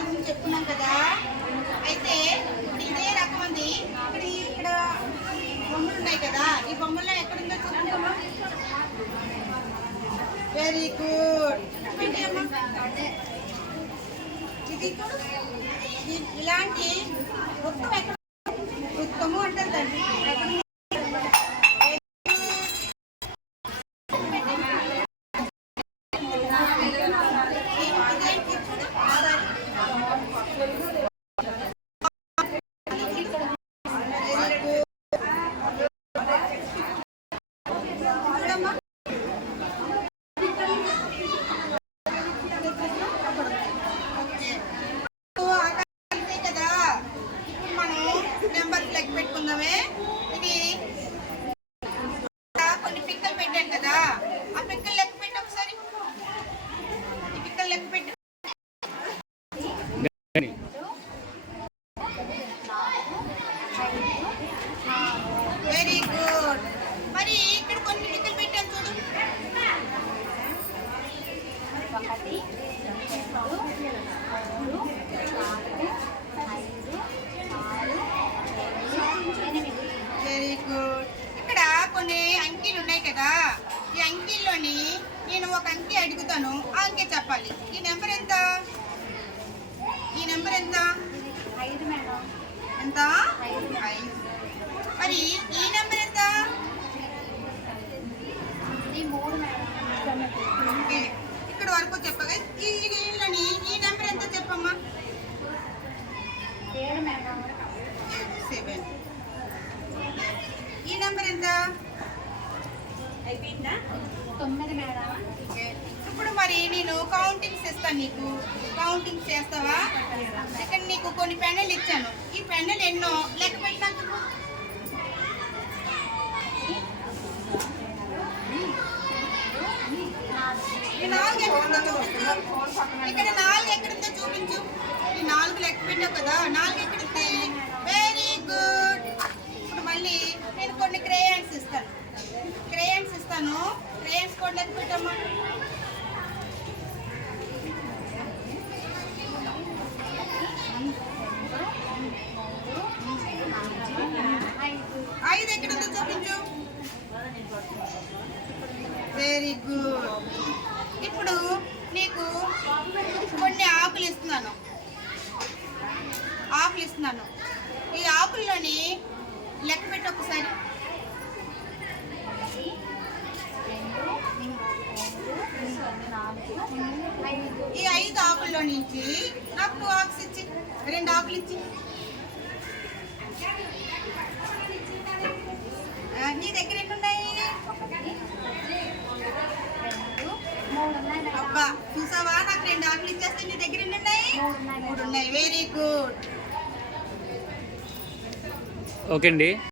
రకాల గురించి చెప్పుకున్నాం కదా. అయితే ఇప్పుడు ఇదే రకం ఉంది. ఇక్కడ బొమ్మలు ఉన్నాయి కదా, ఈ బొమ్మల్లో ఎక్కడుందో చూసుకుంటామా? Very good. ఇది ఇలాంటి వృత్తం ఎక్కడ వృత్తము అంటారు దాన్ని. పెట్టుకుందామే. ఇది కొన్ని పిక్కలు పెట్టాను కదా, ఆ పిక్కలు లెక్క పెట్టి ఒకసారి. ఈ పిక్కలు లెక్క పెట్టి. Very good. మరి ఇక్కడ కొన్ని పిక్కలు పెట్టాను చూడు. Very good. ఇక్కడ కొన్ని అంకెలు ఉన్నాయి కదా, ఈ అంకెల్లోని నేను ఒక అంకె అడుగుతాను, ఆ అంకె చెప్పాలి. ఈ నెంబర్ ఎంత? ఈ నెంబర్ ఎంత? ఎంత? 5. మరి ఈ నెంబర్ ఎంత? ఇక్కడ వరకు చెప్పగా ఈలోని ఈ నెంబర్ ఎంత చెప్పమ్మా? 7. ఈ నెంబర్ ఎంత? 9 మేడం. ఇప్పుడు మరి నేను కౌంటింగ్స్ ఇస్తాను, నీకు కౌంటింగ్స్ చేస్తావా? ఇక్కడ నీకు కొన్ని పెన్నులు ఇచ్చాను, ఈ పెన్నులు ఎన్నో లెక్క పెట్టినా చెప్పు. ఈ 4 ఎక్కడుందో చూపించు. ఇక్కడ 4 ఎక్కడుందో చూపించు. ఈ 4 లెక్క పెట్టావు కదా, 4 ఎక్కడుంది? Very good. ఇప్పుడు మళ్ళీ నేను కొన్ని క్రేయాన్స్ ఇస్తాను, క్రేయాన్స్ ఇస్తాను. క్రేయాన్స్ కూడా లెక్క పెట్టమ్మా. ఐదు ఎక్కడుందో చూపించు. Very good. ఇప్పుడు నీకు కొన్ని ఆకులు ఇస్తున్నాను, ఆకులు ఇస్తున్నాను. ఈ ఆకుల్లోని లెక్క పెట్టి ఒకసారి. ఈ 5 ఆకుల్లో నుంచి నాకు 2 ఆకులు ఇచ్చి, 2 ఆకులు ఇచ్చి. నీ దగ్గర ఎన్ని ఉన్నాయి? అబ్బా చూసావా, నాకు 2 ఆకులు ఇచ్చేస్తే నీ దగ్గర ఎన్ని ఉన్నాయి? 3 ఉన్నాయి. Very good. ఓకే అండి.